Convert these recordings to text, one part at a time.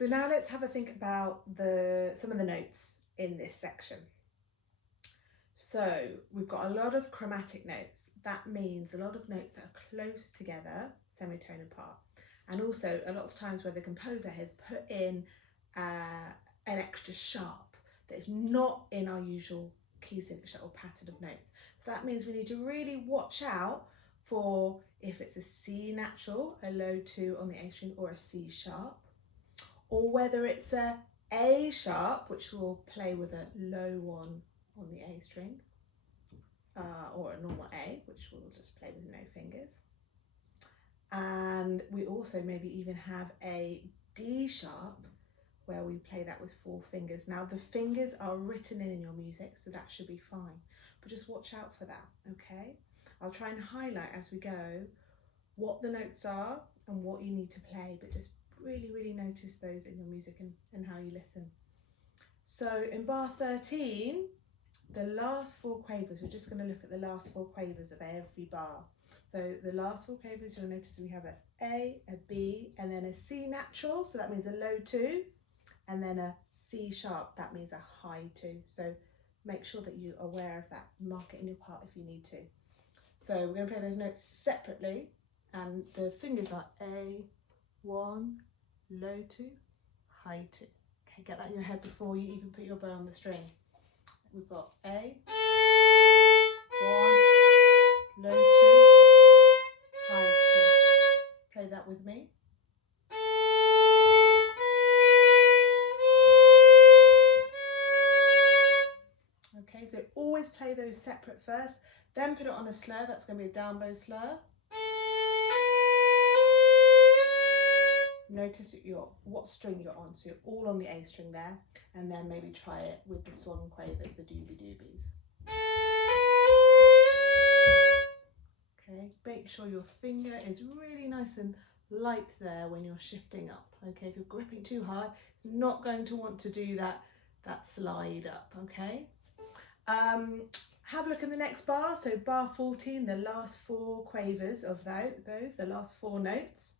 So now let's have a think about some of the notes in this section. So we've got a lot of chromatic notes. That means a lot of notes that are close together, semitone apart. And also a lot of times where the composer has put in an extra sharp that is not in our usual key signature or pattern of notes. So that means we need to really watch out for if it's a C natural, a low 2 on the A string, or a C sharp, or whether it's a sharp, which we'll play with a low 1 on the A string, or a normal A, which we'll just play with no fingers. And we also maybe even have a D sharp where we play that with 4 fingers. Now the fingers are written in your music, so that should be fine, but just watch out for that, okay? I'll try and highlight as we go what the notes are and what you need to play, but just really notice those in your music and how you listen. So in bar 13, the last 4 quavers, we're just going to look at the last 4 quavers of every bar. So the last 4 quavers, you'll notice we have a B, and then a C natural, so that means a low 2, and then a C sharp, that means a high 2. So make sure that you're aware of that. Mark it in your part if you need to. So we're going to play those notes separately, and the fingers are A, 1, low 2, high 2. Okay, get that in your head before you even put your bow on the string. We've got A, 1, low 2, high 2. Play that with me. Okay, so always play those separate first, then put it on a slur. That's going to be a down bow slur. Notice what string you're on, so you're all on the A string there, and then maybe try it with the swung quavers, the doobie doobies. Okay, make sure your finger is really nice and light there when you're shifting up. Okay, if you're gripping too hard, it's not going to want to do that slide up. Okay. Have a look in the next bar. So bar 14, the last 4 quavers of those, the last 4 notes.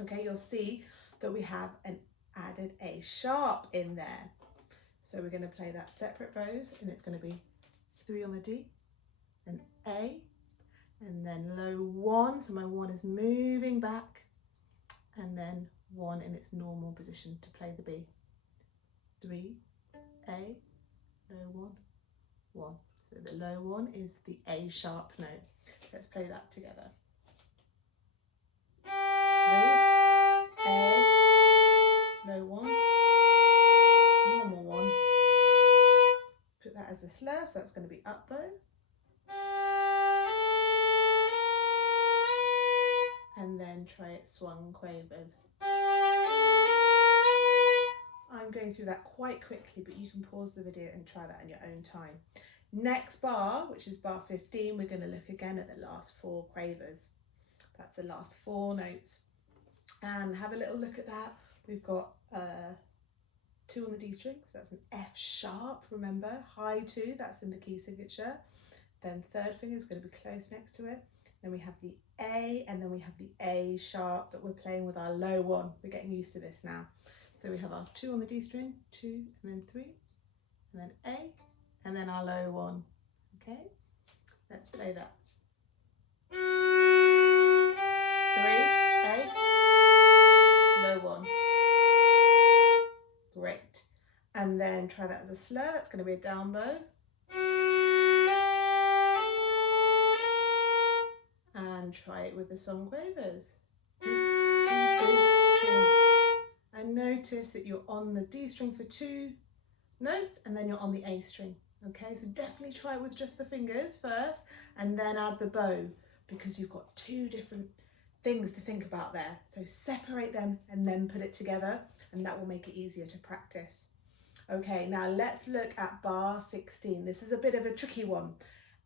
Okay, you'll see that we have an added A sharp in there. So we're going to play that separate bows, and it's going to be 3 on the D, an A, and then low 1. So my 1 is moving back, and then 1 in its normal position to play the B. 3, A, low 1, 1. So the low 1 is the A sharp note. Let's play that together. 3, A, low 1, normal 1. Put that as a slur, so that's going to be up bow. And then try it swung quavers. I'm going through that quite quickly, but you can pause the video and try that in your own time. Next bar, which is bar 15, we're going to look again at the last 4 quavers. That's the last 4 notes. And have a little look at that. We've got 2 on the D string, so that's an F sharp, remember, high 2, that's in the key signature. Then 3rd finger is going to be close next to it. Then we have the A, and then we have the A sharp that we're playing with our low 1. We're getting used to this now. So we have our 2 on the D string, 2, and then 3, and then A, and then our low 1. Okay, let's play that. 3, A, low 1. Great. And then try that as a slur. It's going to be a down bow. And try it with the song quavers. And notice that you're on the D string for 2 notes, and then you're on the A string. Okay, so definitely try it with just the fingers first, and then add the bow, because you've got 2 different things to think about there. So separate them and then put it together, and that will make it easier to practice. Okay, now let's look at bar 16. This is a bit of a tricky one.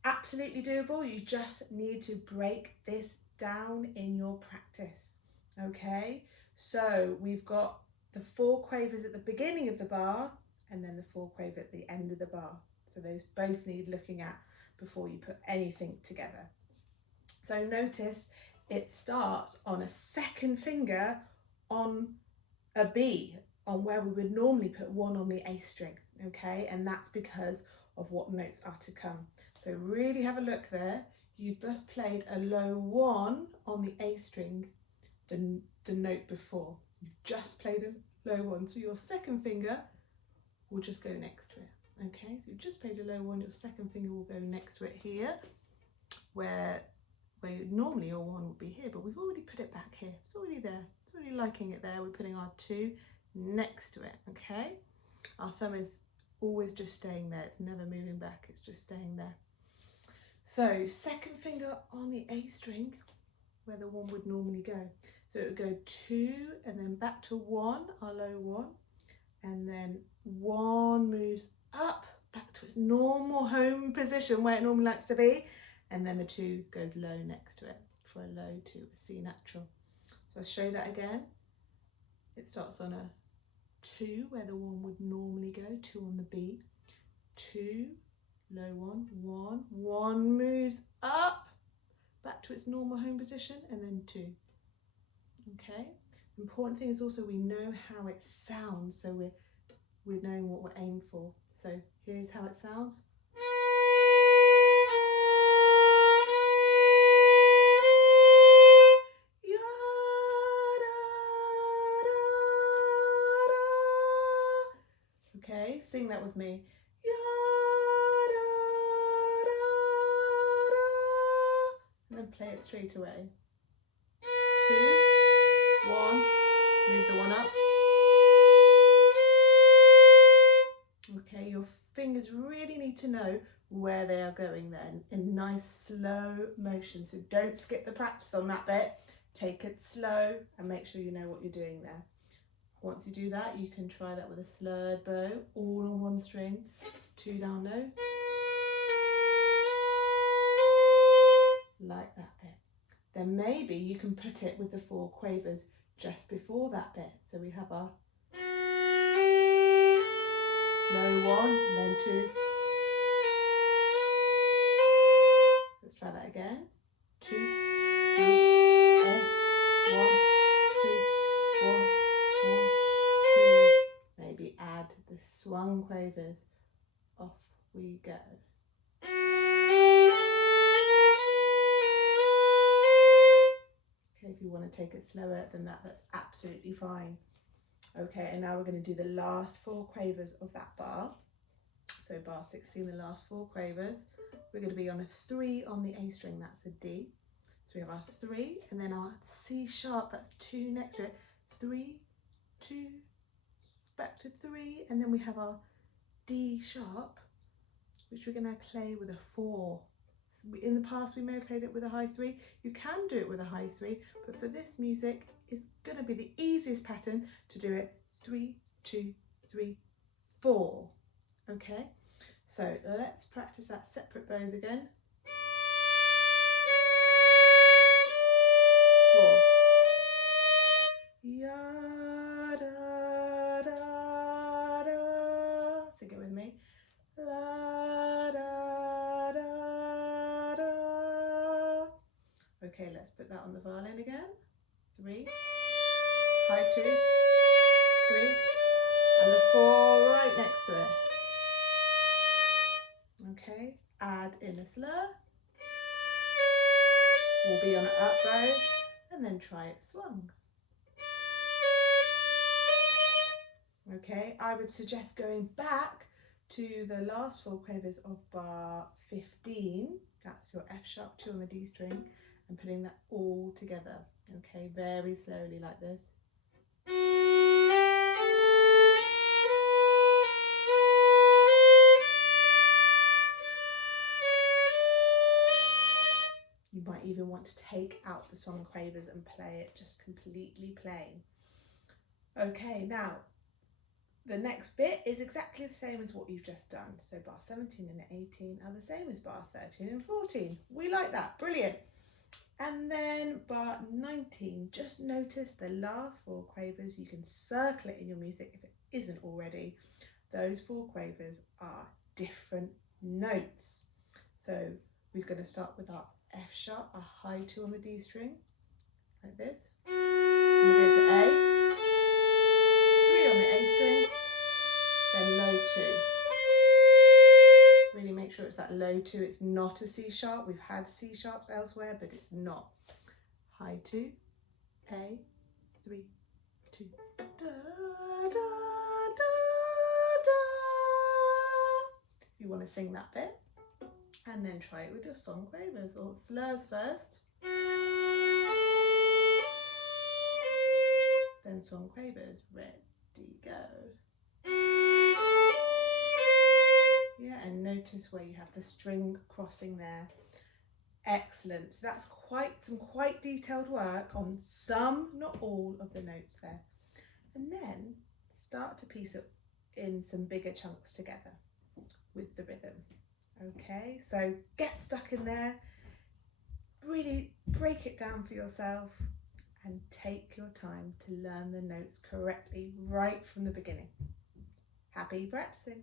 Absolutely doable. You just need to break this down in your practice. Okay, so we've got the 4 quavers at the beginning of the bar, and then the 4 quaver at the end of the bar. So those both need looking at before you put anything together. So notice it starts on a 2nd finger on a B. on where we would normally put 1 on the A string, okay? And that's because of what notes are to come. So really have a look there. You've just played a low 1 on the A string, the note before. You've just played a low 1, so your second finger will just go next to it, okay? So you've just played a low 1, your second finger will go next to it here, where normally your 1 would be here, but we've already put it back here. It's already there. It's already liking it there. We're putting our 2 next to it, okay? Our thumb is always just staying there. It's never moving back. It's just staying there. So second finger on the A string, where the 1 would normally go. So it would go 2 and then back to 1, our low 1, and then 1 moves up back to its normal home position where it normally likes to be, and then the 2 goes low next to it for a low 2, a C natural. So I'll show you that again. It starts on a 2 where the 1 would normally go, 2 on the B, 2, low 1, 1, 1 moves up back to its normal home position, and then 2. Okay, important thing is also we know how it sounds, so we're knowing what we're aiming for. So here's how it sounds. Okay, sing that with me. And then play it straight away. 2, 1, move the 1 up. Okay, your fingers really need to know where they are going then in nice slow motion. So don't skip the practice on that bit. Take it slow and make sure you know what you're doing there. Once you do that, you can try that with a slurred bow, all on 1 string, 2 down low. Like that bit. Then maybe you can put it with the 4 quavers just before that bit. So we have our low 1, then 2. Let's try that again. 2, 3, 8, 1, 2, 1, 1, 2. Maybe add the swung quavers. Off we go. Okay, if you want to take it slower than that, that's absolutely fine. Okay, and now we're going to do the last 4 quavers of that bar. So bar 16, the last 4 quavers. We're going to be on a 3 on the A string, that's a D. So we have our 3 and then our C sharp, that's 2 next to it. 3, 2, back to 3, and then we have our D sharp, which we're going to play with a 4. In the past we may have played it with a high 3. You can do it with a high 3, but for this music it's going to be the easiest pattern to do it 3, 2, 3, 4. Okay, so let's practice that separate bows again. 4. Ya da da da. Sing it with me. La da da da. Okay, let's put that on the violin again. 3, high 2, 3, and the 4 right next to it. Okay, add in a slur. We'll be on an up bow, and then try it swung. Okay, I would suggest going back to the last 4 quavers of bar 15, that's your F sharp 2 on the D string, and putting that all together, okay, very slowly like this. You might even want to take out the swung quavers and play it just completely plain. Okay, now the next bit is exactly the same as what you've just done. So bar 17 and 18 are the same as bar 13 and 14. We like that, brilliant. And then bar 19, just notice the last 4 quavers. You can circle it in your music if it isn't already. Those 4 quavers are different notes. So we're going to start with our F sharp, a high 2 on the D string, like this. And we go to A, 3 on the A that low 2, it's not a C sharp. We've had C sharps elsewhere, but it's not. High 2, A, 3, 2, da, da, da, da. If you want to sing that bit, and then try it with your song quavers or slurs first, then song quavers. Ready, go. Yeah, and notice where you have the string crossing there. Excellent. So that's some quite detailed work on some, not all, of the notes there. And then start to piece it in some bigger chunks together with the rhythm. Okay, so get stuck in there, really break it down for yourself and take your time to learn the notes correctly right from the beginning. Happy practicing.